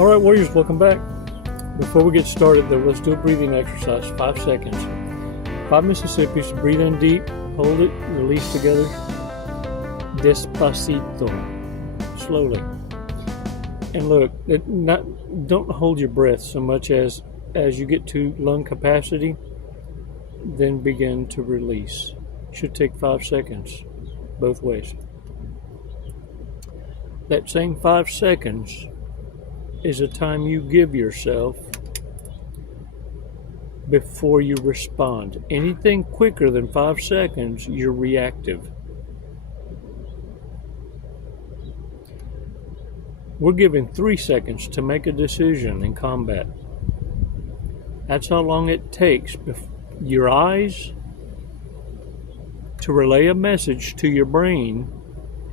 Alright warriors, welcome back. Before we get started though, let's do a breathing exercise, 5 seconds. 5 Mississippis, breathe in deep, hold it, release together. Despacito, slowly. And look, don't hold your breath so much as you get to lung capacity, then begin to release. Should take 5 seconds, both ways. That same 5 seconds is a time you give yourself before you respond. Anything quicker than 5 seconds, you're reactive. We're given 3 seconds to make a decision in combat. That's how long it takes your eyes to relay a message to your brain,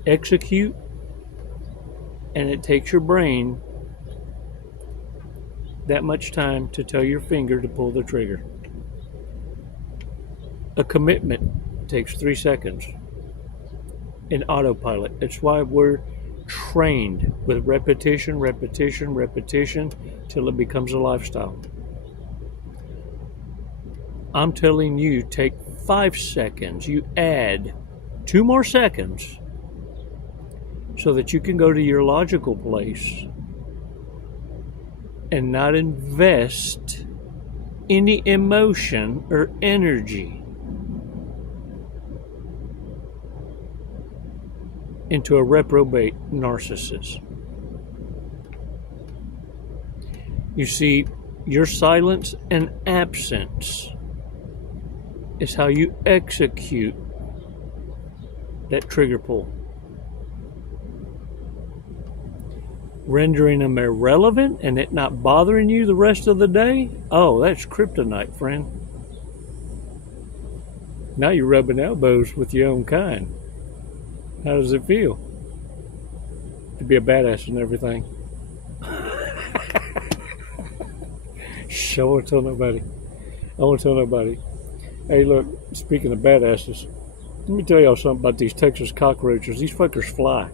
execute, and it takes your brain that much time to tell your finger to pull the trigger. A commitment takes 3 seconds in autopilot. It's why we're trained with repetition, till it becomes a lifestyle. I'm telling you, take 5 seconds. You add 2 more seconds so that you can go to your logical place and not invest any emotion or energy into a reprobate narcissist. You see, your silence and absence is how you execute that trigger pull. Rendering them irrelevant and it not bothering you the rest of the day? Oh, that's kryptonite, friend. Now you're rubbing elbows with your own kind. How does it feel to be a badass and everything? Shh, I won't tell nobody. Hey, look, speaking of badasses, let me tell y'all something about these Texas cockroaches. These fuckers fly.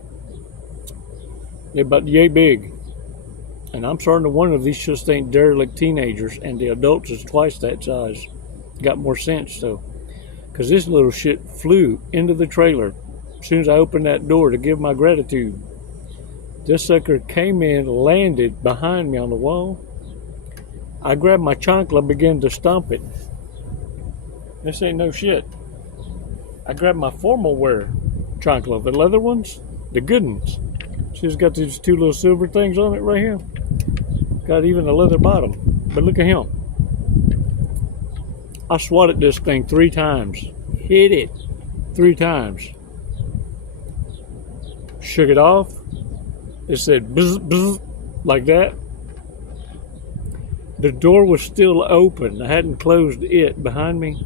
They're about yay big. And I'm starting to wonder if these just ain't derelict teenagers and the adults is twice that size. Got more sense though. Because this little shit flew into the trailer as soon as I opened that door to give my gratitude. This sucker came in, landed behind me on the wall. I grabbed my chancla and began to stomp it. This ain't no shit. I grabbed my formal wear chancla, the leather ones, the good ones. She's got these 2 little silver things on it right here. Got even a leather bottom. But look at him. I swatted this thing 3 times. Hit it 3 times. Shook it off. It said bzz, bzz, like that. The door was still open. I hadn't closed it behind me.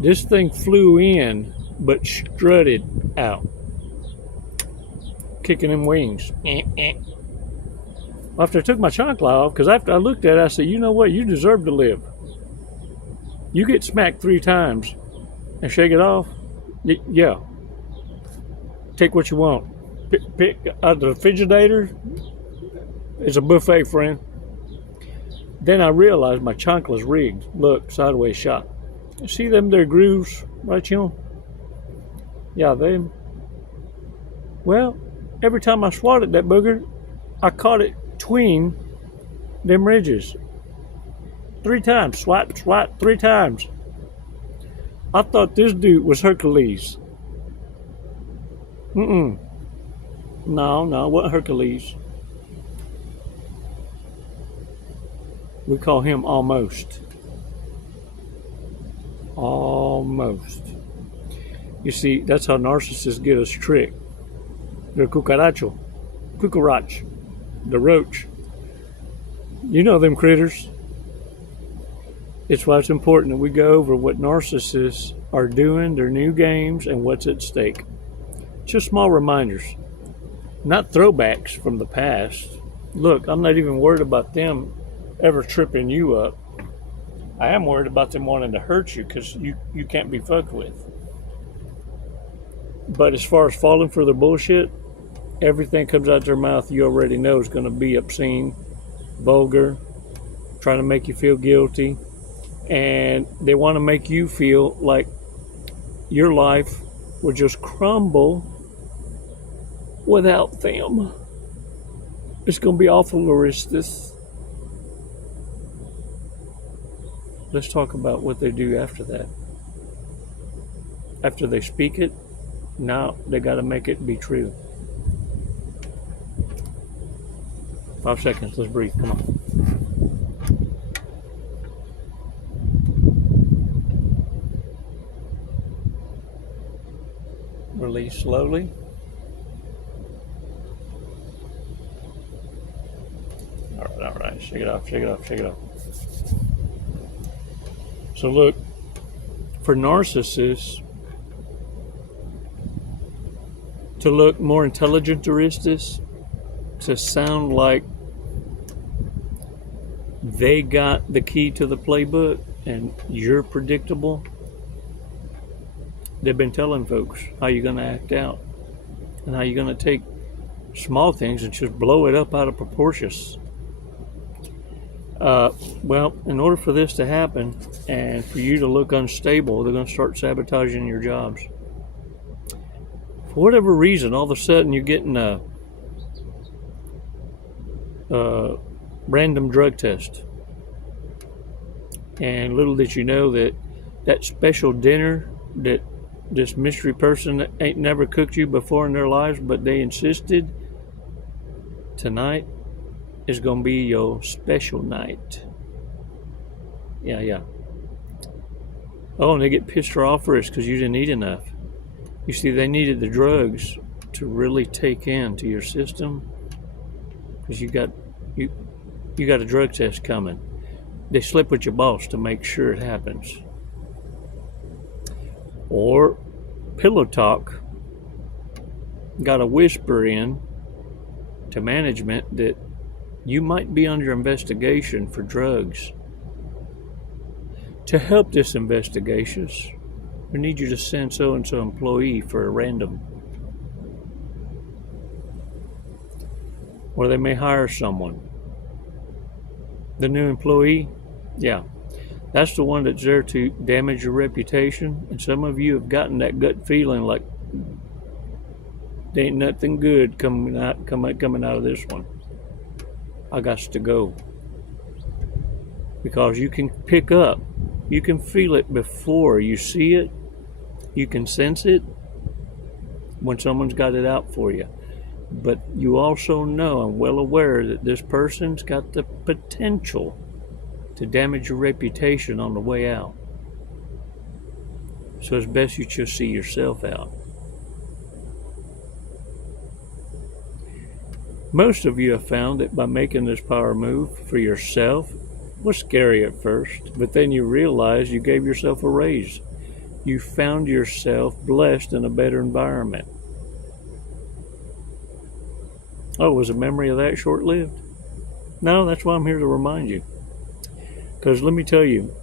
This thing flew in, but strutted out. Kicking them wings. After I took my chancla off, because after I looked at it, I said, you know what? You deserve to live. You get smacked 3 times and shake it off. Yeah. Take what you want. Pick out the refrigerator. It's a buffet, friend. Then I realized my chancla's rigged. Look, sideways shot. See them there grooves right here? Yeah, them. Well, every time I swatted that booger, I caught it between them ridges. 3 times. Swat, 3 times. I thought this dude was Hercules. No, it wasn't Hercules. We call him almost. Almost. You see, that's how narcissists get us tricked. They're cucaracho, the roach. You know them critters. It's why it's important that we go over what narcissists are doing, their new games, and what's at stake. Just small reminders, not throwbacks from the past. Look, I'm not even worried about them ever tripping you up. I am worried about them wanting to hurt you because you can't be fucked with. But as far as falling for their bullshit, everything comes out their mouth you already know is going to be obscene, vulgar, trying to make you feel guilty, and they want to make you feel like your life would just crumble without them. It's going to be awful, Narcissists. Let's talk about what they do after that. After they speak it, now they got to make it be true. 5 seconds. Let's breathe. Come on. Release slowly. All right. Shake it off, shake it off, shake it off. So look, for narcissists to look more intelligent to Narcissists, to sound like they got the key to the playbook and you're predictable, they've been telling folks how you're going to act out and how you're going to take small things and just blow it up out of proportions. Well, in order for this to happen and for you to look unstable, they're going to start sabotaging your jobs. For whatever reason, all of a sudden you're getting a random drug test. And little did you know that special dinner that this mystery person that ain't never cooked you before in their lives, but they insisted tonight is going to be your special night. Yeah. Oh, and they get pissed off for us because you didn't eat enough. You see, they needed the drugs to really take into your system because you got a drug test coming. They slip with your boss to make sure it happens. Or pillow talk got a whisper in to management that you might be under investigation for drugs. To help this investigation, we need you to send so-and-so employee for a random. Or they may hire someone. The new employee, yeah, that's the one that's there to damage your reputation. And some of you have gotten that gut feeling like there ain't nothing good coming out of this one. I got to go. Because you can pick up, you can feel it before you see it, you can sense it when someone's got it out for you. But you also know and well aware that this person's got the potential to damage your reputation on the way out. So it's best you just see yourself out. Most of you have found that by making this power move for yourself was scary at first, but then you realize you gave yourself a raise. You found yourself blessed in a better environment. Oh, was a memory of that short-lived? No, that's why I'm here to remind you. Because let me tell you,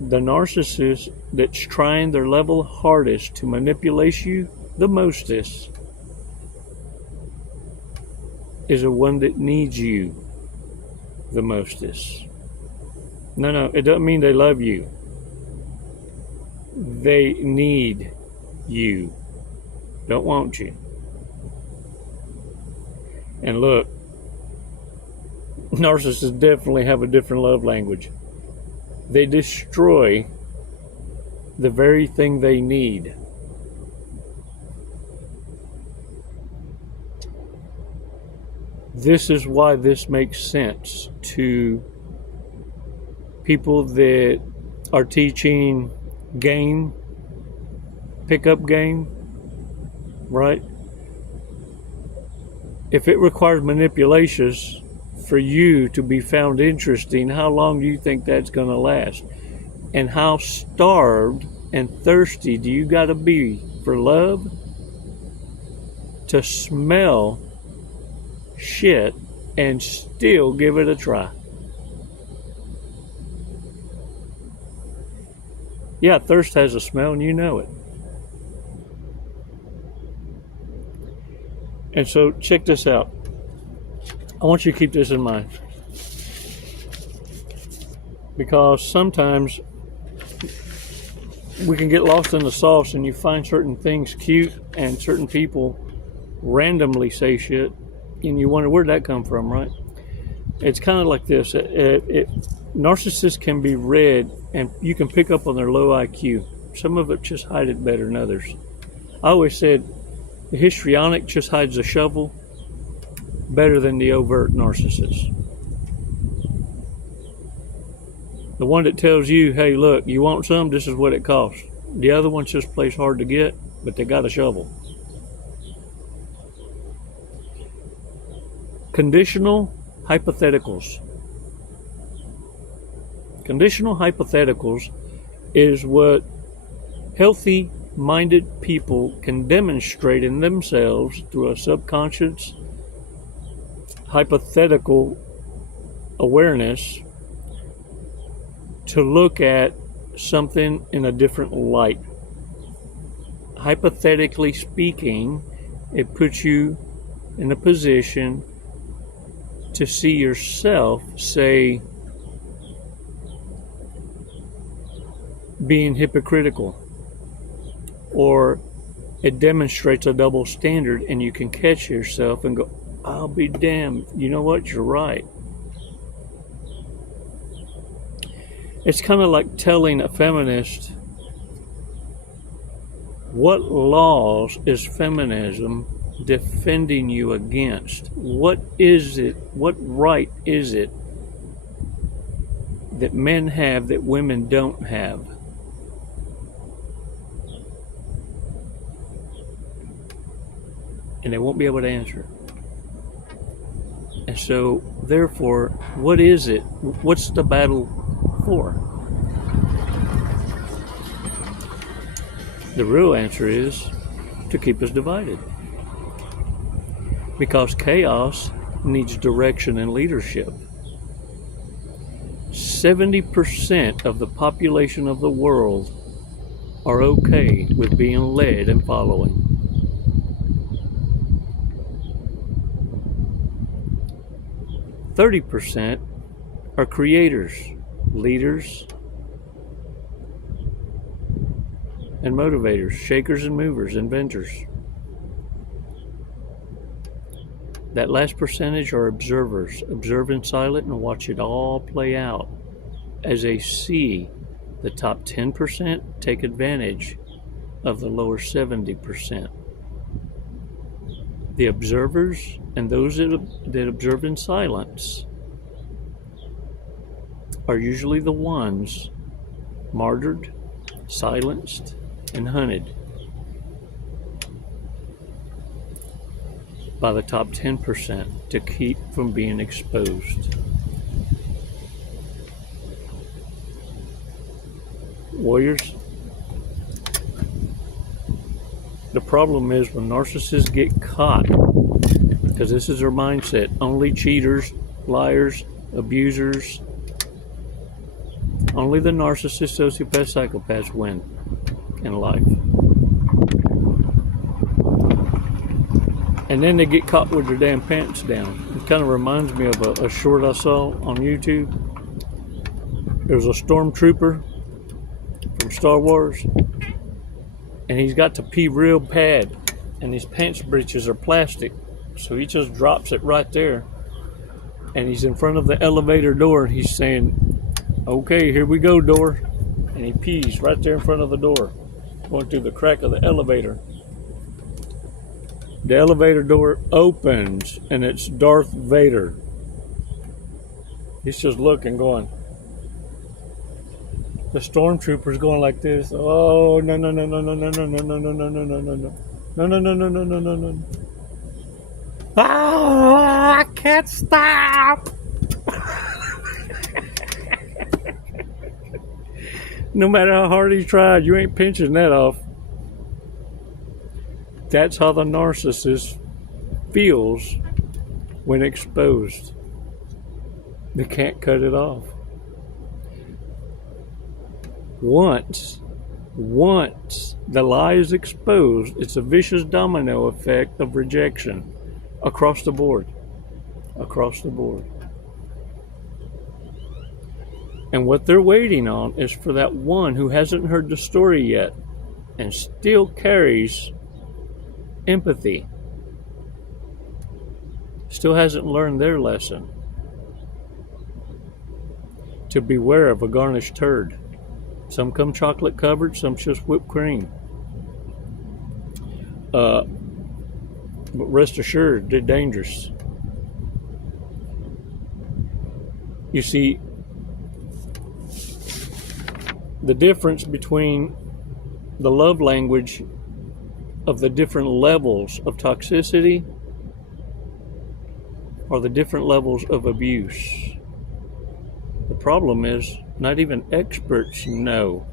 the narcissist that's trying their level hardest to manipulate you the mostest is the one that needs you the mostest. No, it doesn't mean they love you. They need you. Don't want you. And look, narcissists definitely have a different love language. They destroy the very thing they need. This is why this makes sense to people that are teaching pickup game, right? If it requires manipulations for you to be found interesting, how long do you think that's going to last? And how starved and thirsty do you got to be for love to smell shit and still give it a try? Yeah, thirst has a smell and you know it. And so check this out. I want you to keep this in mind. Because sometimes we can get lost in the sauce and you find certain things cute and certain people randomly say shit and you wonder where'd that come from, right? It's kind of like this. Narcissists can be read and you can pick up on their low IQ. Some of it just hide it better than others. I always said the histrionic just hides a shovel better than the overt narcissist. The one that tells you, hey, look, you want some? This is what it costs. The other one just plays hard to get, but they got a shovel. Conditional hypotheticals. Conditional hypotheticals is what healthy-minded people can demonstrate in themselves through a subconscious hypothetical awareness to look at something in a different light. Hypothetically speaking, it puts you in a position to see yourself, say, being hypocritical, or it demonstrates a double standard and you can catch yourself and go, I'll be damned, you know what, you're right. It's kind of like telling a feminist, what laws is feminism defending you against? What is it, what right is it that men have that women don't have? And they won't be able to answer. And so, therefore, what is it? What's the battle for? The real answer is to keep us divided. Because chaos needs direction and leadership. 70% of the population of the world are okay with being led and following. 30% are creators, leaders, and motivators, shakers and movers, inventors. That last percentage are observers, observe in silent and watch it all play out as they see the top 10% take advantage of the lower 70%. The observers and those that observe in silence are usually the ones martyred, silenced, and hunted by the top 10% to keep from being exposed. Warriors, the problem is when narcissists get caught, because this is their mindset, only cheaters, liars, abusers, only the narcissists, sociopaths, psychopaths win in life. And then they get caught with their damn pants down. It kind of reminds me of a short I saw on YouTube. There was a stormtrooper from Star Wars, and he's got to pee real bad, and his pants breeches are plastic, so he just drops it right there, and he's in front of the elevator door, and he's saying, okay, here we go, door, and he pees right there in front of the door, going through the crack of the elevator. The elevator door opens, and it's Darth Vader. He's just looking, going. The stormtrooper's going like this. Oh, no, no, no, no, no, no, no, no, no, no, no, no, no, no, no. No, no, no, no, no, no, no, no. Ah, I can't stop. No matter how hard he tried, you ain't pinching that off. That's how the narcissist feels when exposed. They can't cut it off. Once the lie is exposed, it's a vicious domino effect of rejection. Across the board. Across the board. And what they're waiting on is for that one who hasn't heard the story yet and still carries empathy, still hasn't learned their lesson, to beware of a garnished turd. Some come chocolate covered, some just whipped cream. But rest assured, they're dangerous. You see, the difference between the love language of the different levels of toxicity or the different levels of abuse. The problem is not even experts know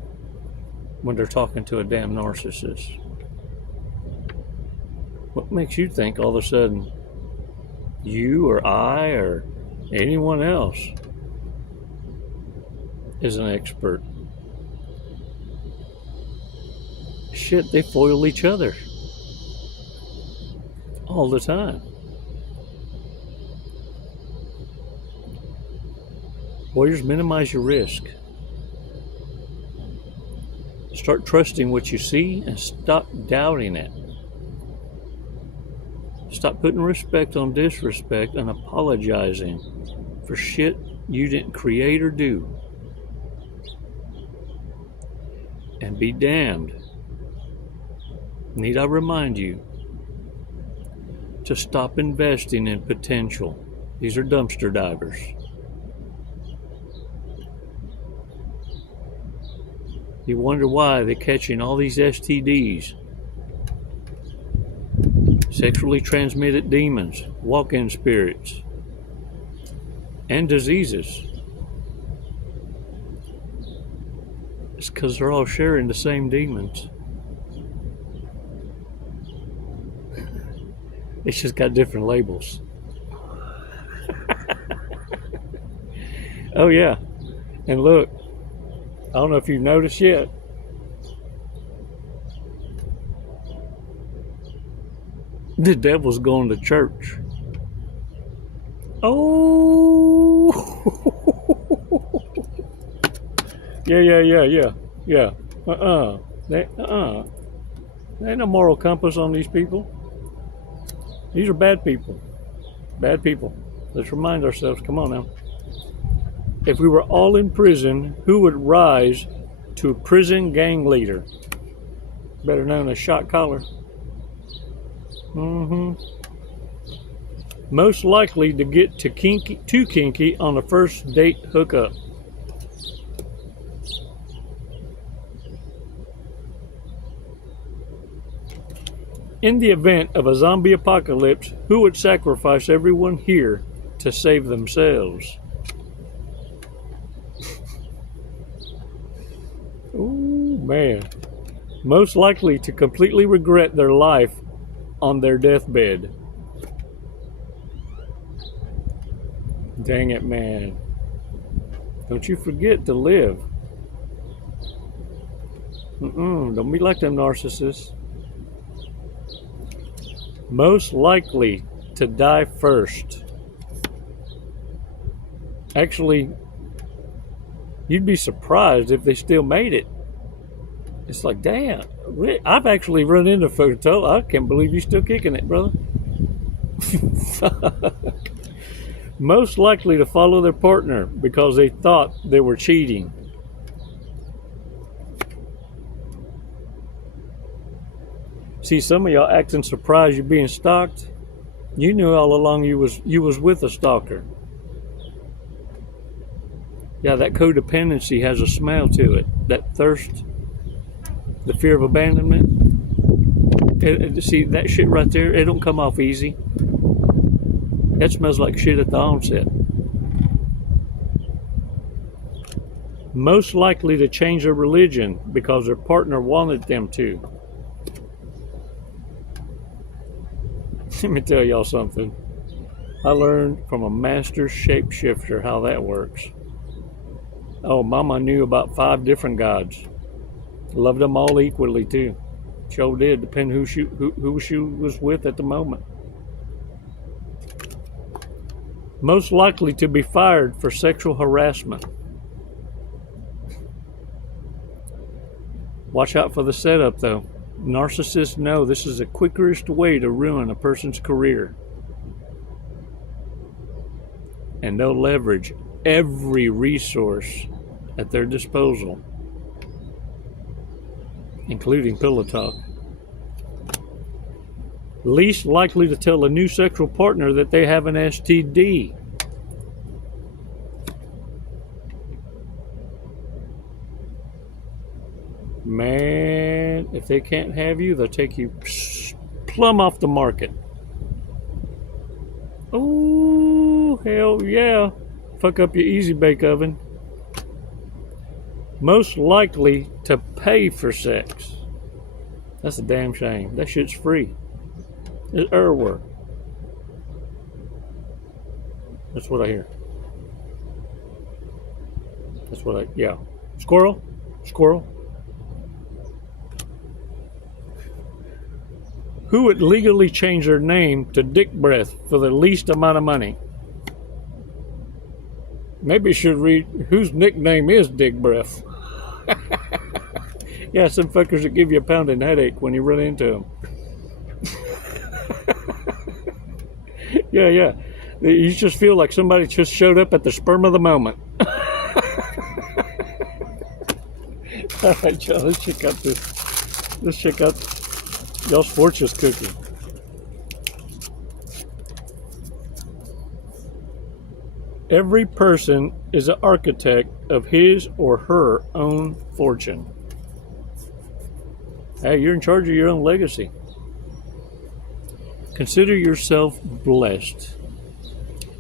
when they're talking to a damn narcissist. What makes you think all of a sudden you or I or anyone else is an expert? Shit, they foil each other all the time. Warriors, minimize your risk. Start trusting what you see and stop doubting it. Stop putting respect on disrespect and apologizing for shit you didn't create or do. And be damned. Need I remind you to stop investing in potential? These are dumpster divers. You wonder why they're catching all these STDs, sexually transmitted demons, walk-in spirits, and diseases. It's because they're all sharing the same demons. It's just got different labels. Oh yeah, and look, I don't know if you've noticed yet, the devil's going to church. Oh, yeah. There ain't no moral compass on these people. These are bad people. Bad people. Let's remind ourselves. Come on now. If we were all in prison, who would rise to a prison gang leader? Better known as shot caller. Most likely to get too kinky on the first date hookup. In the event of a zombie apocalypse, who would sacrifice everyone here to save themselves? Oh man. Most likely to completely regret their life on their deathbed. Dang it, man. Don't you forget to live. Don't be like them narcissists. Most likely to die first. Actually, you'd be surprised if they still made it. It's like, damn, I've actually run into folks. I can't believe you're still kicking it, brother. Most likely to follow their partner because they thought they were cheating. See, some of y'all acting surprised you're being stalked. You knew all along you was with a stalker. Yeah, that codependency has a smell to it. That thirst, the fear of abandonment. See, that shit right there, it don't come off easy. That smells like shit at the onset. Most likely to change their religion because their partner wanted them to. Let me tell y'all something. I learned from a master shapeshifter how that works. Oh, Mama knew about 5 different gods. Loved them all equally too. Sure did, depending who she was with at the moment. Most likely to be fired for sexual harassment. Watch out for the setup, though. Narcissists know this is the quickest way to ruin a person's career. And they'll leverage every resource at their disposal, including pillow talk. Least likely to tell a new sexual partner that they have an STD. Man, if they can't have you, they'll take you plumb off the market. Oh, hell yeah. Fuck up your easy bake oven. Most likely to pay for sex. That's a damn shame. That shit's free. It's work. That's what I hear. Yeah. Squirrel? Squirrel? Who would legally change their name to Dick Breath for the least amount of money? Maybe you should read whose nickname is Dick Breath. Yeah, some fuckers that give you a pounding headache when you run into them. Yeah. You just feel like somebody just showed up at the sperm of the moment. All right, Joe, let's check out this. Let's check out y'all's fortune's cooking. Every person is an architect of his or her own fortune. Hey, you're in charge of your own legacy. Consider yourself blessed.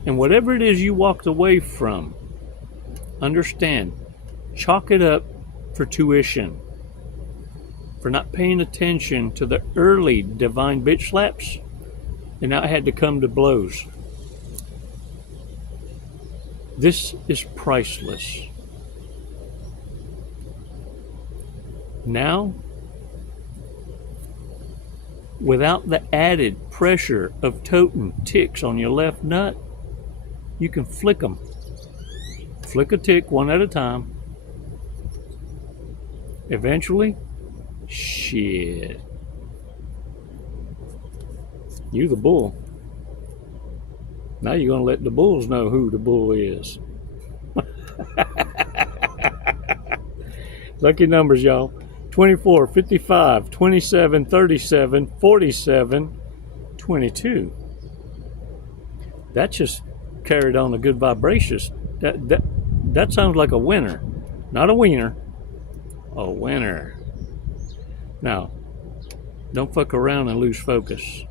And whatever it is you walked away from, understand, chalk it up for tuition. For not paying attention to the early divine bitch slaps, and now I had to come to blows. This is priceless. Now, without the added pressure of toting ticks on your left nut, you can flick them. Flick a tick one at a time. Eventually, shit. You the bull. Now you're going to let the bulls know who the bull is. Lucky numbers, y'all. 24, 55, 27, 37, 47, 22. That just carried on a good vibrations. That sounds like a winner. Not a wiener. A winner. Now, don't fuck around and lose focus.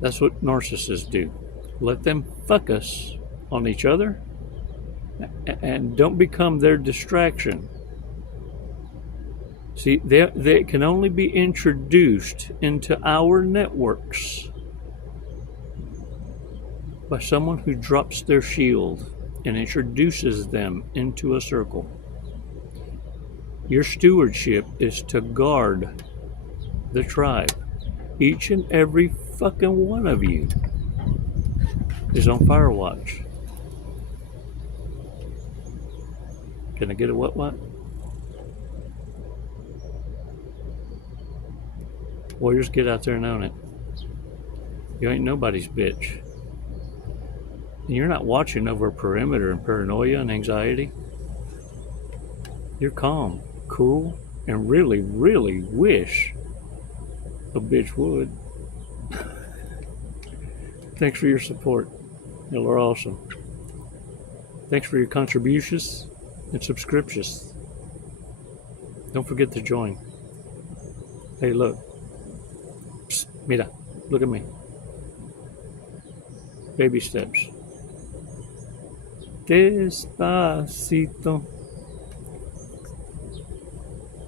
That's what narcissists do. Let them fuck us on each other and don't become their distraction. See, they can only be introduced into our networks by someone who drops their shield and introduces them into a circle. Your stewardship is to guard the tribe. Each and every fucking one of you is on fire watch. Can I get a what? Warriors, get out there and own it. You ain't nobody's bitch. And you're not watching over a perimeter and paranoia and anxiety. You're calm, cool, and really, really wish a bitch would. Thanks for your support. Y'all are awesome. Thanks for your contributions and subscriptions. Don't forget to join. Hey, look. Psst, mira. Look at me. Baby steps. Despacito.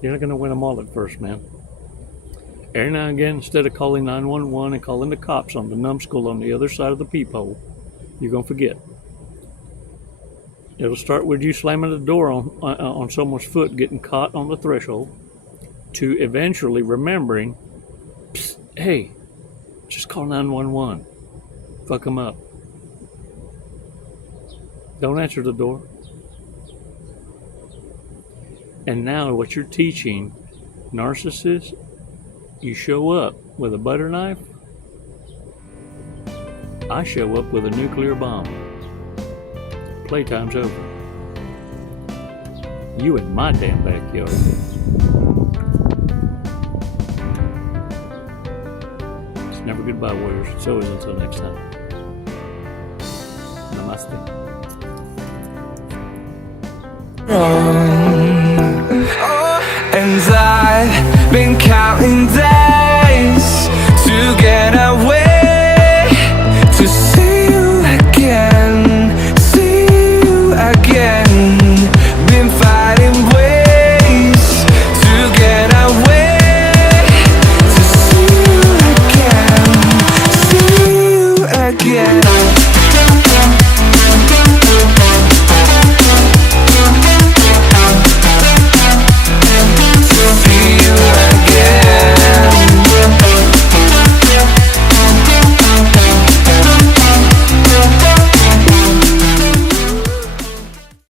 You're not going to win them all at first, man. Every now and again, instead of calling 911 and calling the cops on the numbskull on the other side of the peephole, you're going to forget. It'll start with you slamming the door on someone's foot, getting caught on the threshold, to eventually remembering, hey, just call 911. fuck them up. Don't answer the door. And now what you're teaching narcissists, you show up with a butter knife. I show up with a nuclear bomb. Playtime's over. You in my damn backyard. It's never goodbye, warriors. It's always until next time. Namaste.